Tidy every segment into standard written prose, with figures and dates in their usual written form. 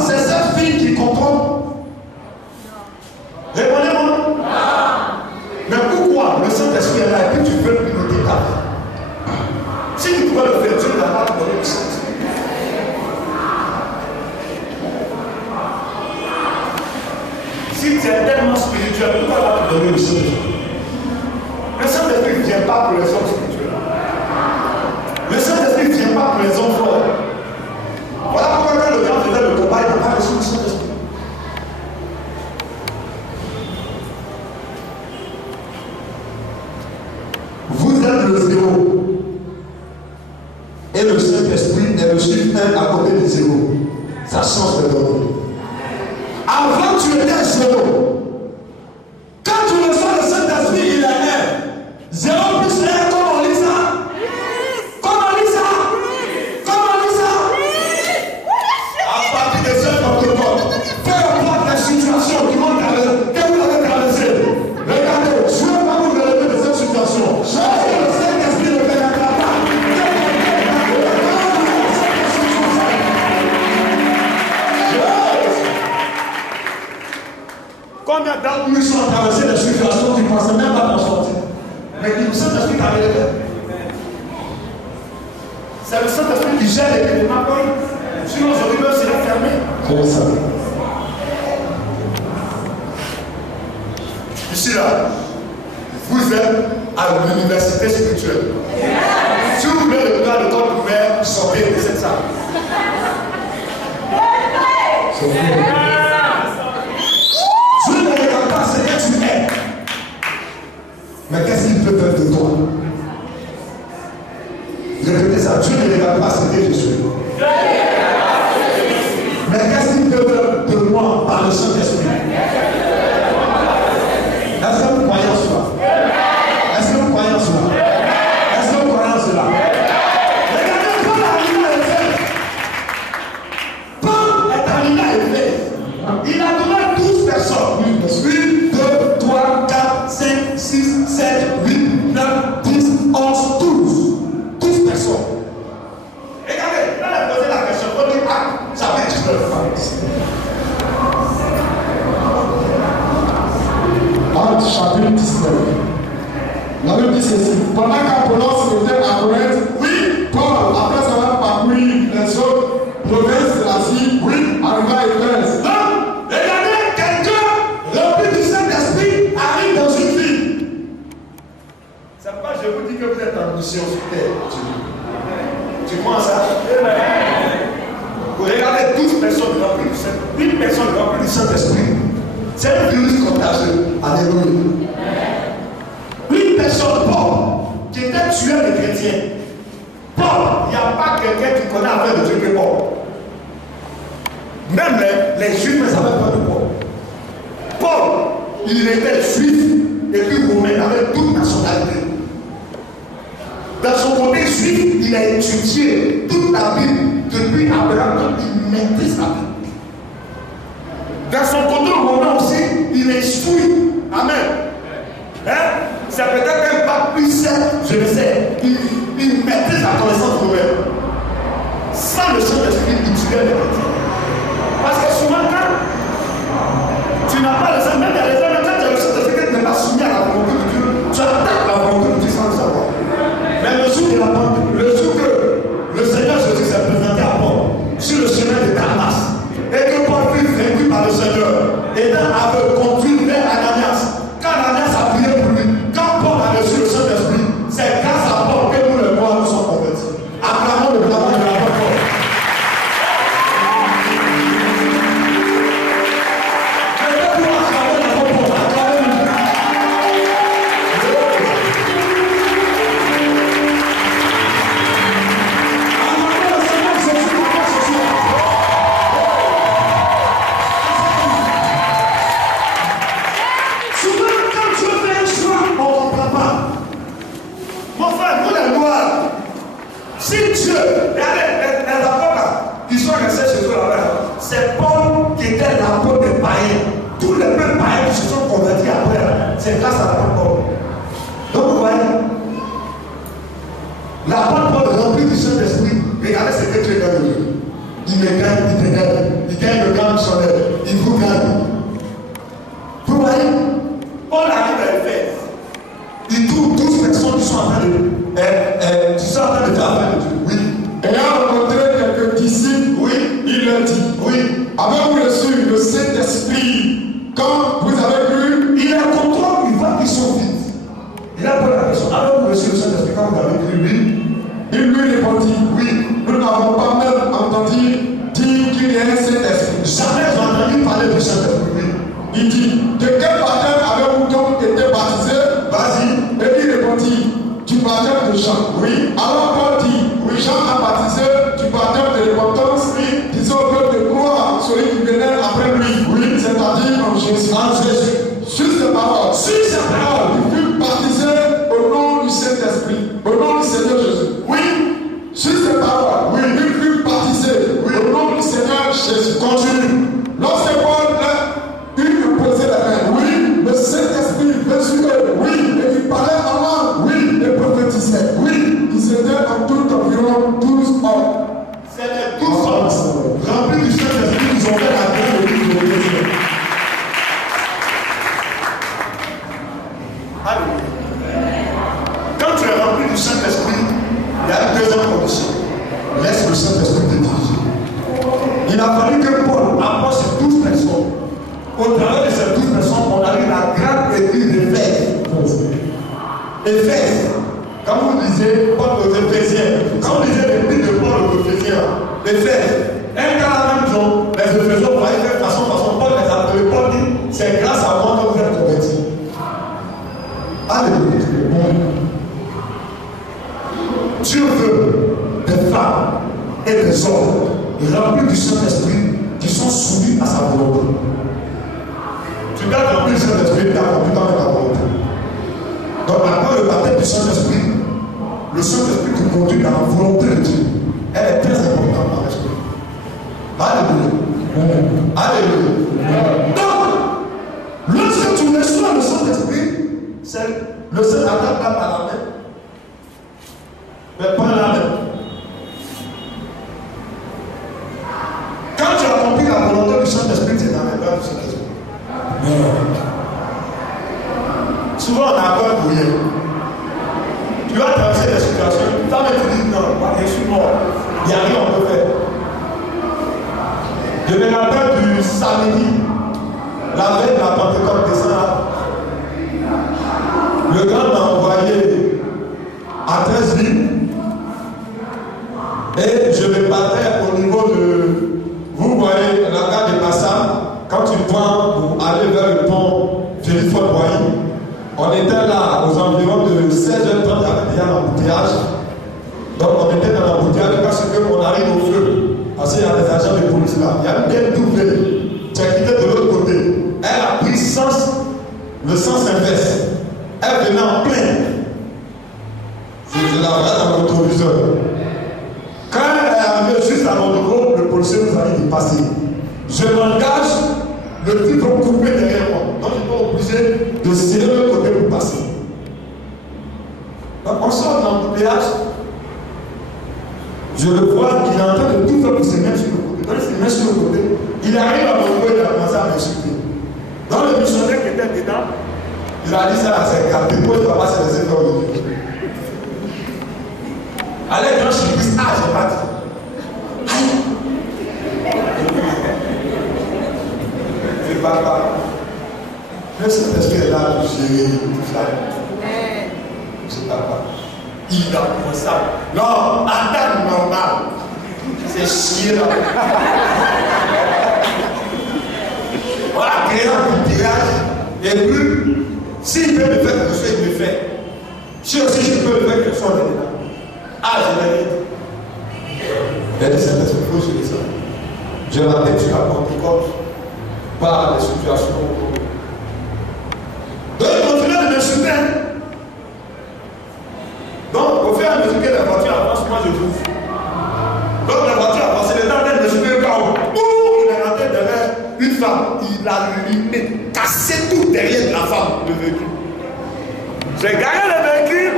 c'est cette fille qui contrôle. Répondez-moi. Mais pourquoi le Saint-Esprit est là et puis tu veux piloter ta vie? Si tu pouvais le faire, Dieu ne va pas te donner le Saint-Esprit. Si tu es tellement spirituel, pourquoi il va te donner le Saint-Esprit? Le Saint-Esprit ne vient pas pour les hommes spirituels. Le Saint-Esprit ne vient pas pour les hommes forts. Voilà pourquoi quand le gars faisait le combat, il n'a pas reçu le Saint-Esprit. Vous êtes le zéro. Et le Saint-Esprit est le chiffre 1 à côté de zéro. Ça change de données. Avant, tu étais zéro. Quand tu reçois le Saint-Esprit, il est 1. 0 plus 1, comment on lit ça? Comment on lit ça? Comment on lit ça? À partir de ce protocole, peu importe la situation que vous avez traversée, regardez, je ne vais pas vous relever de cette situation. Le Saint-Esprit ne pénétrera pas. Combien d'entre nous sont traversés des situations qui ne pensaient même pas en sortir? Mais qui nous Saint-Esprit qui avait les c'est le Saint-Esprit qui gère les éléments. Sinon, aujourd'hui, même s'il est fermé. Comment ça? Ici, là, vous êtes à l'université spirituelle. Si vous voulez le droit de corps ouvert, sortez de cette salle. Dieu ne regarde pas ce que tu es. Mais qu'est-ce qu'il peut faire de toi? Répétez ça. Dieu ne regarde pas ce que je suis. Mais qu'est-ce qu'il peut faire de moi par le Saint-Esprit? Est-ce que vous croyez en cela? Est-ce que vous croyez en cela? Est-ce que vous croyez en cela? Regardez, Paul est arrivé à Éphèse. Paul est arrivé à Éphèse. Il a donné 12 personnes. 1, 2, 3, 4, 5, 6, 7, 8, 9, 10, 11, 12. 12 personnes. Regardez, là, il a posé la question. On dit, ah, ça fait 19 Actes chapitre 19. La Bible dit ceci. Pendant qu'Apollos était à Corinthe, oui, Paul, après avoir parcouru les autres provinces de l'Asie, oui, arriva à Éphèse. Non, regardez, quelqu'un rempli du Saint-Esprit arrive dans une ville. C'est pas, je vous dis que vous êtes en mission sur terre. Tu crois à ça? Vous regardez 12 personnes remplies du Saint-Esprit. Une personne remplie du Saint-Esprit. C'est un virus contagieux. Alléluia. Une personne, Paul, qui était tueur des chrétiens. Paul, il n'y a pas quelqu'un qui connaît affaire de Dieu que Paul. Même les juifs ne savaient pas de Paul. Paul, il était juif et puis romain avec toute nationalité. Dans son côté juif, il a étudié toute la Bible depuis Abraham, il maîtrise la Bible. Dans son côté romain aussi, il instruit. Amen. Hein? C'est peut-être un bac plus 7, je le sais. Il maîtrise la connaissance romaine. Sans le Saint-Esprit, il tuait les chrétiens. Parce que souvent, quand tu n'as pas le Saint-Esprit, même il y a des hommes, quand tu as le Saint-Esprit, tu n'es pas soumis à la volonté de Dieu. Tu attaques la volonté de Dieu sans le savoir. Mais le jour de la Pentecôte, le jour que le Seigneur Jésus s'est présenté à Paul sur le chemin de Damas, et que Paul fut vaincu par le Seigneur, et avait conduit vers Ananias. Quand Ananias a prié pour lui, quand Paul a reçu le Saint-Esprit, c'est grâce à Paul que nous les morts nous sommes convertis. Acclamons le il me gagne, il te gagne. Il gagne le gagne missionnaire. Il vous gagne. Vous voyez, on arrive à Éphèse. Il trouve 12 personnes qui sont en train de faire de Dieu. Oui. Ayant rencontré quelques disciples, Oui. il leur dit, Oui. avez-vous reçu le Saint-Esprit quand vous avez cru? Il a contrôle, il voit qu'ils sont vides. Il a posé la question. Avez-vous reçu le Saint-Esprit quand vous avez cru? Oui. Il lui répondit, Oui. nous n'avons pas même entendu dire qu'il y a un Saint-Esprit. Jamais j'ai entendu parler du Saint-Esprit. Oui. Il dit, de quel baptême avez-vous donc été baptisé? Vas-y. Et il répondit, du baptême de Jean. Oui. Alors Paul dit, oui, Jean a baptisé du baptême de repentance, Oui. disant au peuple de croire celui qui venait après lui. Oui. C'est-à-dire en Jésus. En Jésus. Sur ces paroles, il fut baptisé au nom du Saint-Esprit, au nom du Seigneur Jésus. Oui. Sur ces paroles, il fut baptisé au nom du Seigneur Jésus. Continue. Lorsque Paul lui posait la main, le Saint-Esprit vint sur eux, et il parlait en langue, et prophétisait. Ils étaient en tout environ 12 hommes. C'est les 12 hommes remplis du Saint-Esprit qui ont fait la grande église de Dieu. Quand tu es rempli du Saint-Esprit, il y a une deuxième condition. Laisse le Saint-Esprit te diriger. Il a fallu que Paul approche ces 12 personnes. Au travers de ces 12 personnes, on a eu la grande église d'Éphèse. Éphèse. Quand vous lisez Paul aux Éphésiens, quand vous lisez l'épître de Paul aux Éphésiens, Éphèse, un gars même jour, les Éphésiens voyaient faire façon, Paul les a appelés. Paul dit, c'est grâce à moi que vous êtes convertis. Alléluia. Dieu veut des femmes et des hommes remplis du Saint-Esprit qui sont soumis à sa volonté. Tu dois remplir du Saint-Esprit, tu as rempli dans ta volonté. Donc, après le baptême du Saint-Esprit, le Saint-Esprit te conduit dans la volonté de Dieu. Elle est très importante dans l'esprit. Alléluia. Alléluia. Donc, lorsque tu reçois le Saint-Esprit, c'est le Saint-Esprit par la main. Mais pas la main. Quand tu as compris la volonté du Saint-Esprit, tu es dans les bras du Saint-Esprit. Souvent, on a peur pour rien. Tu vas traverser des situations, tu vas te dire non, je suis mort. Il n'y a rien qu'on peut faire. Je me rappelle du samedi, la veille de la Pentecôte descend là. Le grand m'a envoyé à 13 villes. Et je me battais au niveau de. Vous voyez la gare de Passam, quand tu prends pour aller vers le pont Félix-Fort-Boigny, on était là aux environs de 16h30, il y a l'embouteillage. Donc on était dans l'embouteillage parce qu'on arrive au feu. Parce qu'il y a des agents de police là. Il y a bien doublé. Tu as quitté de l'autre côté. Elle a pris le sens inverse. Elle venait en plein. Je la vois dans le rétroviseur. Quand elle est arrivée juste à notre groupe, le policier nous a dit de passer. Je m'engage, le type va couper derrière moi. Donc il est obligé de serrer le côté pour passer. Donc on sort dans l'embouteillage. Je le vois, il est en train de tout faire pour se mettre sur le côté. Quand il se met sur le côté, il arrive à mon côté, il a commencé à m'insulter. Dans le missionnaire qui était dedans, il a dit ça à ses gars, pourquoi il ne va pas se laisser faire le Dieu. Allez, quand je dis, ah, j'ai pas dit. Aïe! Je ne parle pas. Le Saint-Esprit est là pour gérer tout ça. Je ne parle pas. Il a commencé à. Non, attends, normal. C'est chier là. Voilà, créer un tirage. Et puis, s'il peut me faire quelque chose, il me fait. Si aussi je peux me faire quelque chose, il est là. Ah, je l'ai dit. Il a dit Saint-Esprit, il faut gérer ça. Je m'appelle sur la Pentecôte par les situations. Donc, il continue de m'insulter. Donc, au fur et à mesure que la voiture avance, moi je bouge. Donc, la voiture avance, il est en train de me le chaos. Il est rentré derrière une femme. Il a cassé tout derrière la femme, le véhicule. J'ai gagné le véhicule.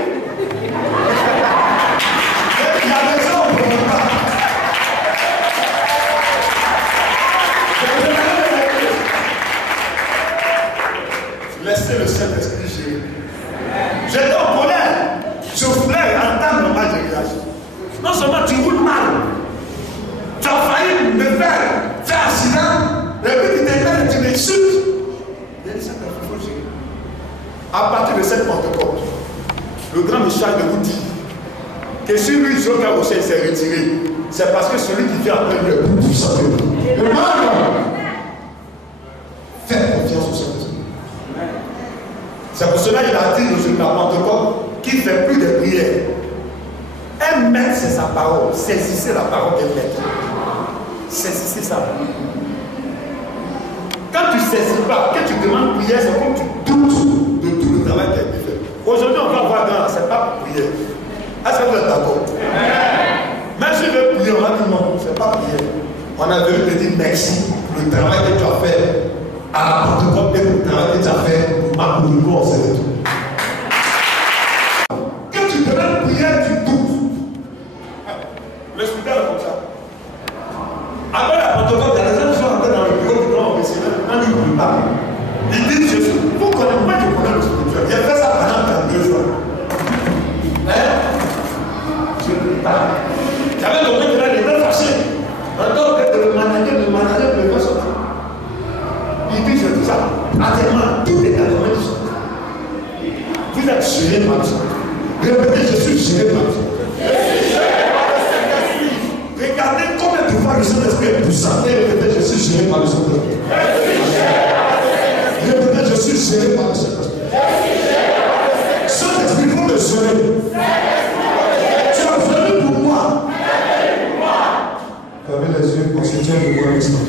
Il y a des gens au programme. grand me charge de vous dire que si lui, Joël Rocher s'est retiré, c'est parce que celui qui vient après lui est plus puissant que lui. Faites confiance au Saint-Esprit. C'est pour cela qu'il a dit dans la Pentecôte qu'il ne fait plus de prières. Un maître, c'est sa parole. Saisissez la parole d'un maître. Saisissez ça. Quand tu ne saisis pas, que tu demandes prière, c'est comme tu doutes de tout le travail qui a été fait. Aujourd'hui, on va voir dans, c'est pas pour prière. Est-ce que vous êtes d'accord? Même si je veux prier, on va dire non, c'est pas prière. On a venu te dire merci pour le travail que tu as fait à la Pentecôte et pour le travail que tu as fait à Boulevard, c'est tout. Quand tu demandes prière, tu doutes. Le scrutin est comme ça. Après la Pentecôte, il y a des gens qui sont entrés dans le bureau du grand professionnel, on ne lui parle. Ils disent Jésus, vous connaissez, moi je connais le spirituel. J'ai fait ça pendant 42 jours. Je ne lui parle. J'avais compris que là, il était fâché. Maintenant, le manager ne veut pas sortir. Il dit c'est tout ça. Actuellement, tout est à la main du Seigneur. Vous êtes géré par le Seigneur. Répétez, je suis géré par le Seigneur. Regardez combien de fois le Saint-Esprit est puissant. Et répétez, je suis géré par le Saint-Esprit. Répétez, je suis géré par le Saint-Esprit. Saint-Esprit, il faut me gérer. Tu as venu pour moi. Fermez les yeux, on se tient de voir l'instant.